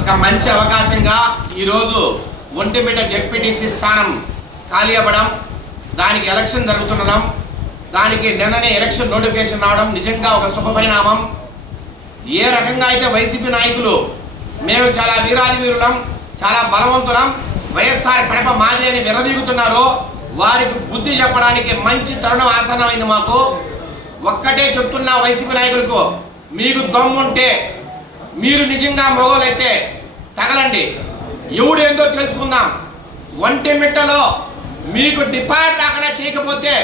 ఒక మంచి అవకాశంగా ఈరోజు ఒంటిమిట జెడ్పీటీసీ స్థానం ఖాళీ అవ్వడం దానికి ఎలక్షన్ జరుగుతుండడం దానికి నిన్ననే ఎలక్షన్ నోటిఫికేషన్ రావడం నిజంగా ఒక శుభ పరిణామం. ఏ రకంగా అయితే వైసీపీ నాయకులు మేము చాలా వీరాది వీరులం చాలా బలవంతులం వైఎస్ఆర్ కడప మాజీ అని విరదీగుతున్నారో వారికి బుద్ధి చెప్పడానికి మంచి తరుణం ఆసన్నమైంది మాకు. ఒక్కటే చెప్తున్నా వైసీపీ నాయకులకు మీకు దమ్ముంటే మీరు నిజంగా మొగోలైతే తగలండి. ఎవడేందో తెలుసుకుందాం. ఒంటిమిట్టలో మీకు డిపార్ట్ అక్కడ చేయకపోతే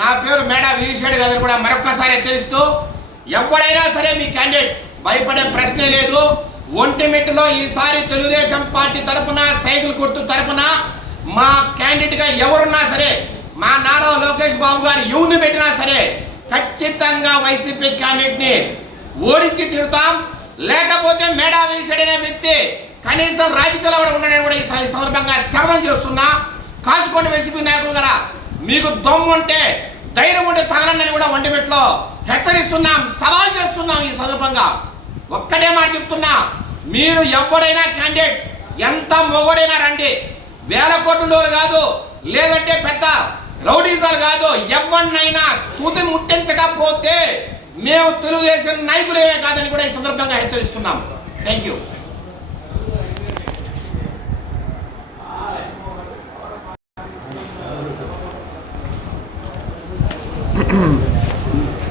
నా పేరు మేడా వీరిషేడు కాదని కూడా మరొక్కసారి హెచ్చరిస్తూ ఎవడైనా సరే మీ క్యాండిడేట్ భయపడే ప్రశ్నే లేదు. ఒంటిమిట్టలో ఈసారి తెలుగుదేశం పార్టీ తరపున సైకిల్ గుర్తు తరపున మా క్యాండిడేట్గా ఎవరున్నా సరే మా నారా లోకేష్ బాబు గారు ఎవరిని పెట్టినా సరే ఖచ్చితంగా వైసీపీ క్యాండిడేట్ని ఓడించి తిరుగుతాం లేకపోతే మేడా వేసాడనే వ్యక్తి కనీసం రాజకీయాల్లో కూడా ఉండడని కూడా ఈ సందర్భంగా శ్రవణం చేస్తున్నా. కాచుకోండి వైసీపీ నాయకులు కదా మీకు దమ్ము ఉంటే ధైర్యం ఉంటే తగలండి కూడా వంటిపెట్లో హెచ్చరిస్తున్నాం సవాల్ చేస్తున్నాం ఈ సందర్భంగా. ఒక్కటే మాట చెప్తున్నా మీరు ఎవరైనా క్యాండిడేట్ ఎంత మొగడైనా రండి. వేల కోట్ల కాదు లేదంటే పెద్ద రౌడీజాలు కాదు ఎవరినైనా తుది ముట్టించకపోతే మేము తెలుగుదేశం నాయకులేమే కాదని కూడా ఈ సందర్భంగా హెచ్చరిస్తున్నాం థ్యాంక్ యూ Ahem.